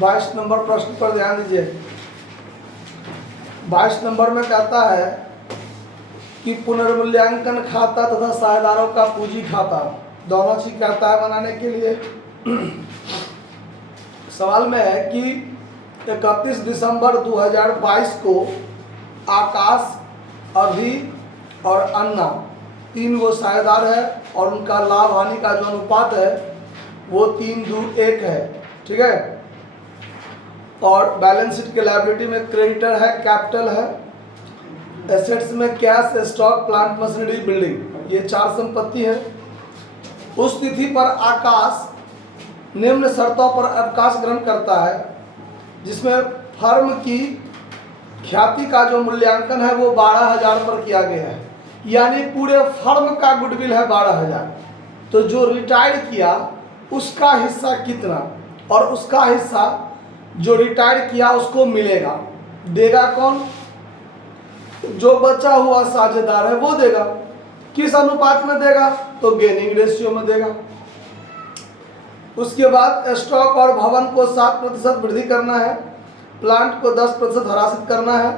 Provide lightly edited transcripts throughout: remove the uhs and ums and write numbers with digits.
22 number प्रश्न पर ध्यान दीजिए। 22 नंबर में कहता है कि पुनर्मूल्यांकन खाता तथा साझेदारों का पूंजी खाता दोनों चीज कहता है बनाने के लिए। सवाल में है कि 31 दिसंबर 2022 को आकाश, अभी और अन्ना 3 गो साझेदार है और उनका लाभ हानि का जो अनुपात है वो 3:1 है। ठीक है। और बैलेंस शीट के लायबिलिटी में क्रेडिटर है, कैपिटल है, एसेट्स में cash, stock, plant, machinery, building, ये 4 संपत्ति है। उस तिथि पर आकाश निम्न शर्तों पर अवकाश ग्रहण करता है, जिसमें फर्म की ख्याति का जो मूल्यांकन है वो 12,000 पर किया गया है, यानी पूरे फर्म का गुडविल है 12,000। तो जो रिटायर किया उसका हिस्सा कितना, और उसका हिस्सा जो रिटायर किया उसको मिलेगा, देगा कौन? जो बचा हुआ साझेदार है वो देगा। किस अनुपात में देगा? तो गेनिंग रेशियो में देगा। उसके बाद स्टॉक और भवन को 7% वृद्धि करना है, प्लांट को 10% ह्रासित करना है,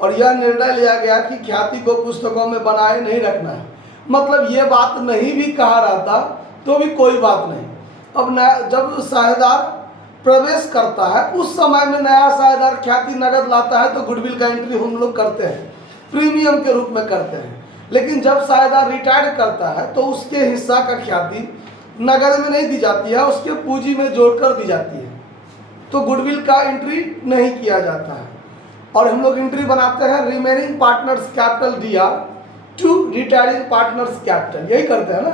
और यह निर्णय लिया गया कि ख्याति को पुस्तकों में बनाए नहीं रखना है। मतलब ये बात नहीं भी कहा रहता तो भी कोई बात नहीं। अब नया जब साझेदार प्रवेश करता है उस समय में नया साझेदार ख्याति नगद लाता है तो गुडविल का एंट्री हम लोग करते हैं, प्रीमियम के रूप में करते हैं। लेकिन जब साझेदार रिटायर करता है तो उसके हिस्सा का ख्याति नगद में नहीं दी जाती है, उसके पूंजी में जोड़कर दी जाती है, तो गुडविल का एंट्री नहीं किया जाता है। और हम लोग एंट्री बनाते हैं remaining partners capital DR to retiring partners capital, यही करते हैं ना।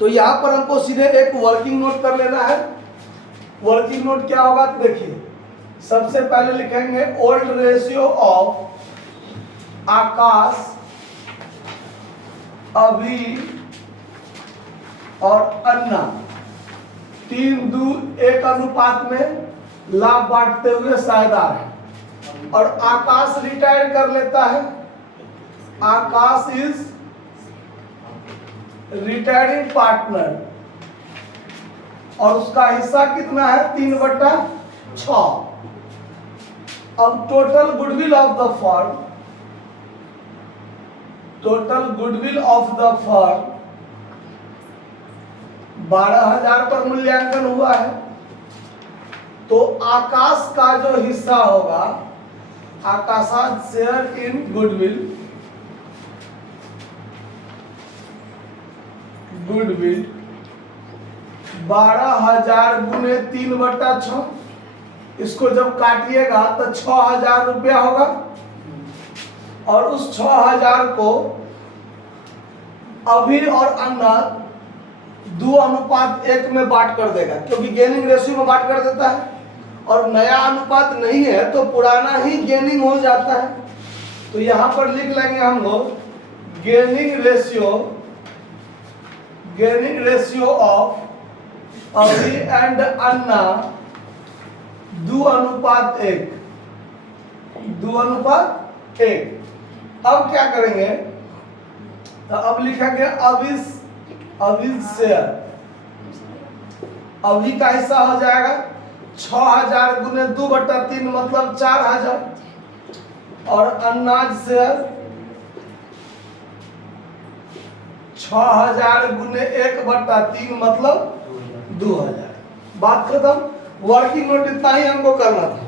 तो यहाँ पर हमको सीधे एक वर्किंग नोट कर लेना है। वर्किंग नोट क्या होगा तो देखिए, सबसे पहले लिखेंगे ओल्ड रेशियो ऑफ आकाश, अभी और अन्ना 3:1 अनुपात में लाभ बांटते हुए साझेदार है। और आकाश रिटायर कर लेता है, आकाश इज रिटायरिंग पार्टनर, और उसका हिस्सा कितना है? 3/6। अब total goodwill of the firm, total goodwill of the firm 12,000 पर मूल्यांकन हुआ है। तो आकाश का जो हिस्सा होगा, आकाशात शेयर इन गुडविल, गुडविल 12,000 गुने 3/6, इसको जब काटिएगा तो 6,000 रुपया होगा। और उस 6,000 को अभी और अन्ना 2:1 में बांट कर देगा, क्योंकि गेनिंग रेशियो में बांट कर देता है। और नया अनुपात नहीं है तो पुराना ही गेनिंग हो जाता है। तो यहां पर लिख लेंगे हम लोग gaining ratio, gaining ratio of अभी एंड अन्ना 2:1, 2:1। अब क्या करेंगे? तो अब लिखेंगे अभी शेयर, अभी का हिस्सा हो जाएगा 6,000 गुने 2/3 मतलब 4,000, और अन्नाज शेयर 6,000 गुने 1/3 मतलब 2,000। बात खत्म। वर्किंग नोट इतना ही हमको करना था।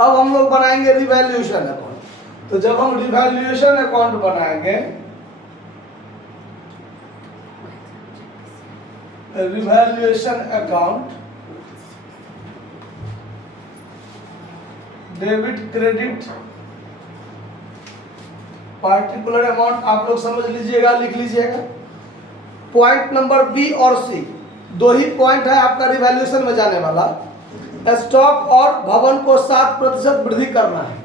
अब हम लोग बनाएंगे रिवैल्यूएशन अकाउंट। तो जब हम रिवैल्यूएशन अकाउंट बनाएंगे, revaluation account debit credit particular amount आप लोग समझ लीजिएगा, लिख लीजिएगा। पॉइंट नंबर बी और सी, 2 ही पॉइंट है आपका रिवैल्यूएशन में जाने वाला। स्टॉक और भवन को 7% वृद्धि करना है।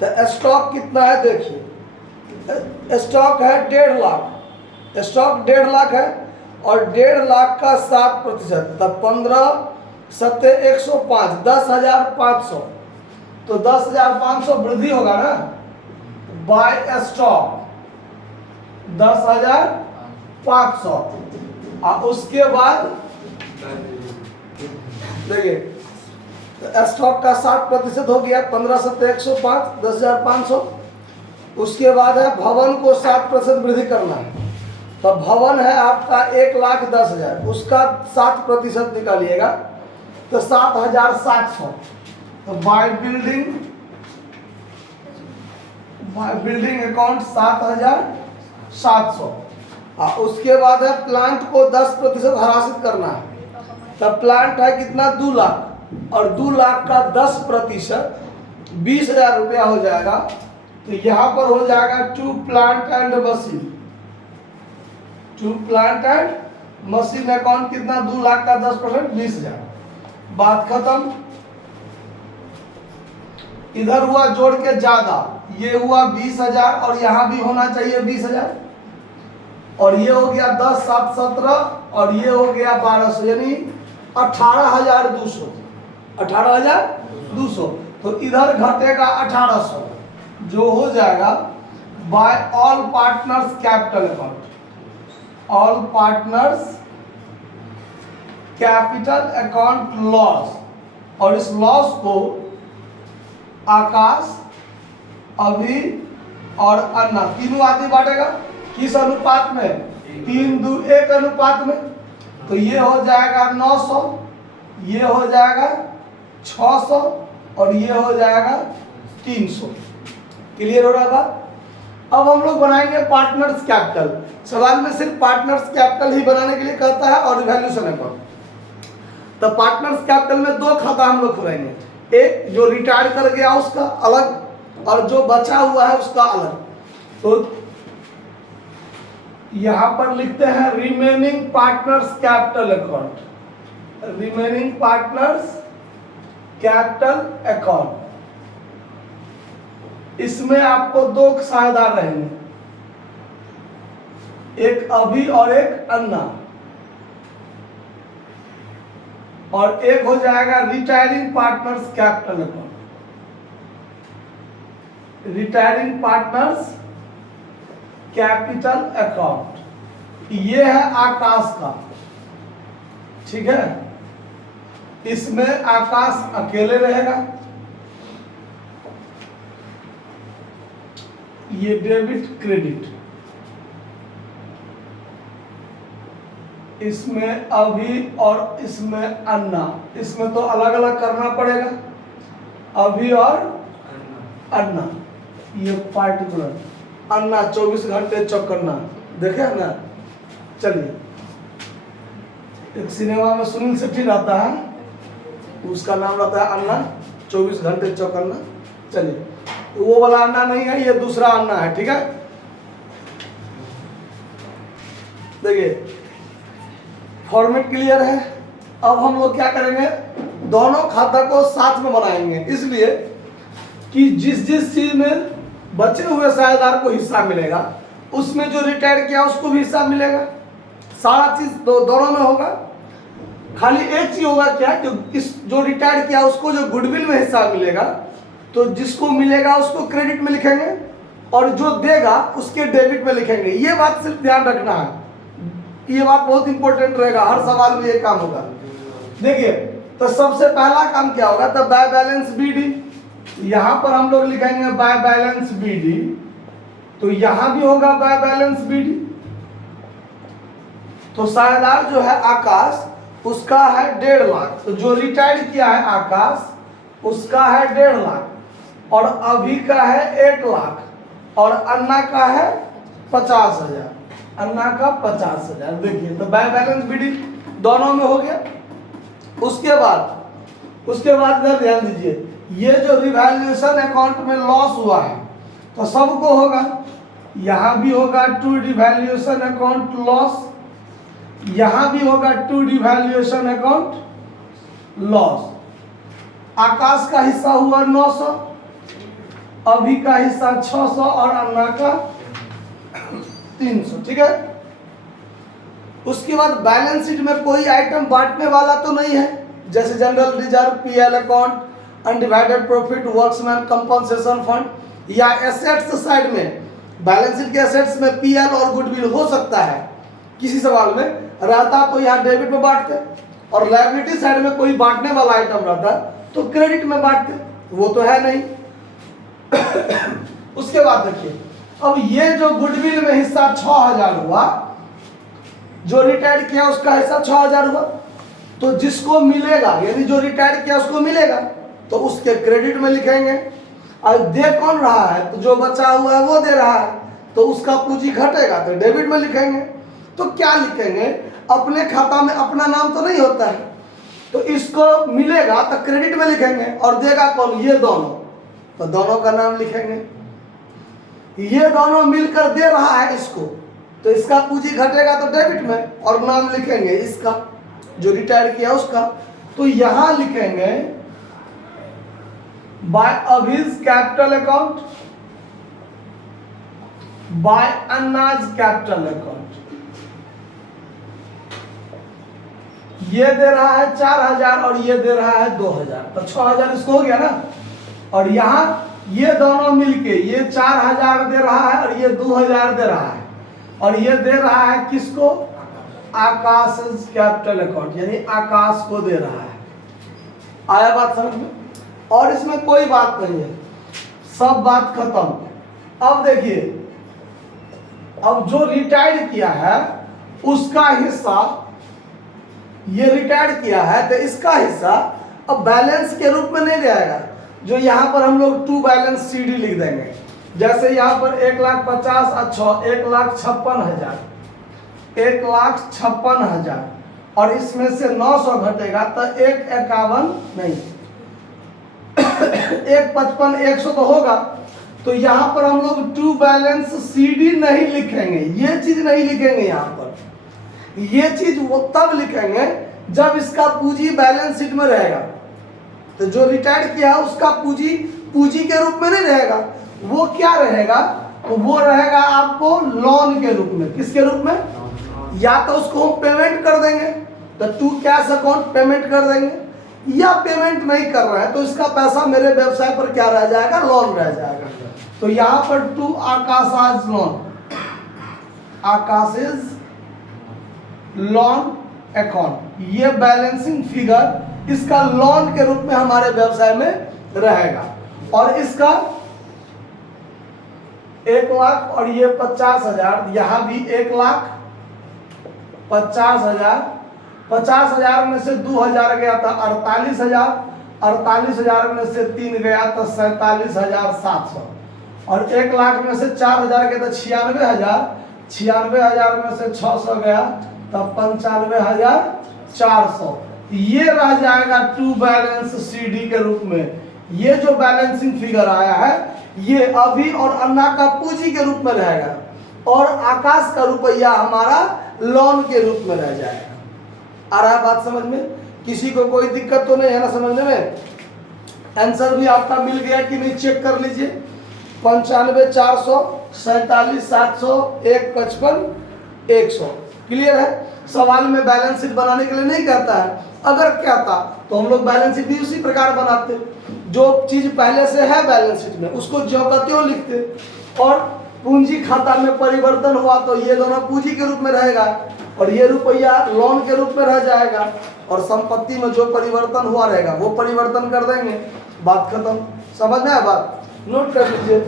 तो स्टॉक कितना है देखिए, स्टॉक है 1.5 लाख, स्टॉक 1.5 लाख है, और 1.5 लाख का 7%, तब 15 7 105, 10,500। तो 10,500 वृद्धि होगा ना बाय स्टॉक 10,500। और उसके बाद देखिए तो स्टॉक का 60% हो गया, 15 सत्ते 105, 10,500। उसके बाद है भवन को 7% वृद्धि करना है। तो भवन है आपका 1,10,000, उसका 7% निकालिएगा तो 7,700। तो बाय बिल्डिंग अकाउंट 7,700। उसके बाद है प्लांट को 10% हरासित करना है। तब प्लांट है कितना, 2 लाख, और 2 लाख का 10% 20,000 रुपया हो जाएगा। तो यहाँ पर हो जाएगा to plant and machine account कितना, 2 लाख का 10% 20,000। बात खत्म। इधर हुआ जोड़ के ज्यादा, ये हुआ 20,000 और यहाँ भी होना चाहिए 20,000, और ये हो गया 10, 7, 17 और ये हो गया 1200, यानी 18,200। 18,200। तो इधर घटेगा 1,800, जो हो जाएगा by all partners capital account. All partners capital account loss, और इस लॉस को आकाश, अभी और अन्ना तीनों आदमी बांटेगा। किस अनुपात में, 3:1 अनुपात में। तो ये हो जाएगा 900, ये हो जाएगा 600 और ये हो जाएगा 300। क्लियर हो रहा बात। अब हम लोग बनाएंगे पार्टनर्स कैपिटल। सवाल में सिर्फ पार्टनर्स कैपिटल ही बनाने के लिए कहता है और वैल्यूएशन अकाउंट। तो पार्टनर्स कैपिटल में 2 खाता हम लोग खुलेंगे, एक जो रिटायर कर गया उसका अलग, और जो बचा हुआ है उसका अलग। तो यहां पर लिखते हैं remaining partners capital account. Remaining partners capital account, इसमें आपको 2 साझेदार रहेंगे, एक अभी और एक अन्ना, और एक हो जाएगा retiring partners capital account. Retiring partners capital account ये है आकाश का, ठीक है। इसमें आकाश अकेले रहेगा। ये डेबिट क्रेडिट, इसमें अभी और इसमें अन्ना, इसमें तो अलग अलग करना पड़ेगा, अभी और अन्ना। ये पार्टिकुलर अन्ना 24 घंटे चौकन्ना, देखे ना। चलिए, एक सिनेमा में सुनील शेट्टी रहता है, उसका नाम रहता है अन्ना 24 घंटे चौकन्ना। चलिए, वो वाला अन्ना नहीं है, ये दूसरा अन्ना है, ठीक है। देखिए फॉर्मेट क्लियर है। अब हम लोग क्या करेंगे, दोनों खाता को साथ में बनाएंगे, इसलिए कि जिस जिस चीज में बचे हुए साझेदार को हिस्सा मिलेगा, उसमें जो रिटायर किया उसको भी हिस्सा मिलेगा। सारा चीज दोनों में होगा। खाली एक चीज होगा क्या, कि इस जो रिटायर किया उसको जो गुडविल में हिस्सा मिलेगा, तो जिसको मिलेगा उसको क्रेडिट में लिखेंगे और जो देगा उसके डेबिट में लिखेंगे। ये बात सिर्फ ध्यान रखना है, ये बात बहुत इंपॉर्टेंट रहेगा, हर सवाल में ये काम होगा। देखिए, तो सबसे पहला काम क्या होगा, तो बाय बैलेंस बीडी। यहां पर हम लोग लिखेंगे बाय बैलेंस बीडी, तो यहां भी होगा बाय बैलेंस बीडी। तो साझेदार जो है आकाश, उसका है 1.5 लाख, तो जो रिटायर किया है आकाश उसका है 1.5 लाख, और अभी का है 1 लाख, और अन्ना का है 50,000। अन्ना का 50,000। देखिए, तो बाय बैलेंस बीडी दोनों में हो गया। उसके बाद इधर ध्यान दीजिए, ये जो रिवैल्यूएशन अकाउंट में लॉस हुआ है तो सबको होगा, यहां भी होगा टू रिवैल्यूएशन अकाउंट लॉस, यहां भी होगा टू रिवैल्यूएशन अकाउंट लॉस। आकाश का हिस्सा हुआ 900, अभी का हिस्सा 600 और अन्ना का 300, ठीक है। उसके बाद बैलेंस शीट में कोई आइटम बांटने वाला तो नहीं है, जैसे general reserve, PL account, undivided profit, workmen compensation fund, या एसेट्स साइड में बैलेंस शीट के एसेट्स में पीएल और गुडविल हो सकता है। किसी सवाल में रहता तो यहाँ डेबिट में बांटते, और लायबिलिटी साइड में कोई बांटने वाला आइटम रहता तो क्रेडिट में बांटते, वो तो है नहीं। उसके बाद देखिए, अब ये जो गुडविल में हिस्सा 6000 हुआ, जो रिटायर किया उसका हिस्सा 6000 हुआ, तो जिसको मिलेगा, यदि जो रिटायर किया उसको मिलेगा तो उसके क्रेडिट में लिखेंगे। और दे कौन रहा है, तो जो बचा हुआ है वो दे रहा है, तो उसका पूंजी घटेगा तो डेबिट में लिखेंगे। तो क्या लिखेंगे, अपने खाता में अपना नाम तो नहीं होता है, तो इसको मिलेगा तो क्रेडिट में लिखेंगे, और देगा कौन, ये दोनों, तो दोनों का नाम लिखेंगे। ये दोनों मिलकर दे रहा है इसको, तो इसका पूंजी घटेगा तो डेबिट में, और नाम लिखेंगे इसका, जो रिटायर किया उसका। तो यहां लिखेंगे बाय अभिज कैपिटल अकाउंट, बाय अन्नाज कैपिटल अकाउंट। ये दे रहा है 4000 और ये दे रहा है 2000, तो 6000 इसको हो गया ना। और यहां ये दोनों मिलके ये 4000 दे रहा है और ये 2000 दे रहा है, और ये दे रहा है किसको, आकाश कैपिटल अकाउंट, यानी आकाश को दे रहा है। आया बात समझ में? और इसमें कोई बात नहीं है, सब बात खत्म। अब देखिए, अब जो रिटायर किया है उसका हिस्सा, ये रिटायर किया है तो इसका हिस्सा अब बैलेंस के रूप में नहीं रहेगा, जो यहाँ पर हम लोग टू बैलेंस सीडी लिख देंगे। जैसे यहाँ पर 1,50,000 अच्छा 1,56,000, 1,56,000, और इसमें से 900 घटेगा तो 1,51 नहीं 1,55 100 तो होगा। तो यहाँ पर हम लोग टू बैलेंस सीडी नहीं लिखेंगे, ये चीज नहीं लिखेंगे यहाँ पर। ये चीज वो तब लिखेंगे जब इसका पूंजी बैलेंस शीट में रहेगा। तो जो रिटायर किया उसका पूंजी के रूप में नहीं रहेगा, वो क्या रहेगा, तो वो रहेगा आपको लोन के रूप में। किसके रूप में, या तो उसको हम पेमेंट कर देंगे, तो टू कैश अकाउंट पेमेंट कर देंगे, या पेमेंट नहीं कर रहे हैं तो इसका पैसा मेरे व्यवसाय पर क्या रह जाएगा, लोन रह जाएगा। तो यहाँ पर टू आकाशाज लोन, आकाशेज लोन अकाउंट, ये बैलेंसिंग फिगर इसका लोन के रूप में हमारे व्यवसाय में रहेगा। और इसका 1,00,000 और ये 50,000, यहाँ भी 1,50,000, 50,000 में से 2,000 गया था 48,000, 48,000 में से 3 गया तो 47,700, और 1,00,000 में से 4,000 गया तो 96,000, 96,000 में से 600 गया तब 95,400। ये रह जाएगा टू बैलेंस सीडी के रूप में। ये जो बैलेंसिंग फिगर आया है ये अभी और अन्ना का पूंजी के रूप में रहेगा, और आकाश का रुपया हमारा लोन के रूप में रह जाएगा। आ रहा है बात समझ में? किसी को कोई दिक्कत तो नहीं है ना समझने में? आंसर भी आपका मिल गया कि नहीं, चेक कर लीजिए। 95,400, 47,700, 1,55,100 क्लियर है। सवाल में बैलेंस शीट बनाने के लिए नहीं कहता है, अगर कहता तो हम लोग बैलेंस शीट भी उसी प्रकार बनाते, जो चीज पहले से है बैलेंस शीट में उसको ज्यों का त्यों लिखते, और पूंजी खाता में परिवर्तन हुआ तो ये दोनों पूंजी के रूप में रहेगा, और ये रुपया लोन के रूप में रह जाएगा, और संपत्ति में जो परिवर्तन हुआ रहेगा वो परिवर्तन कर देंगे, बात खत्म। समझ में आया बात? नोट कर लीजिए।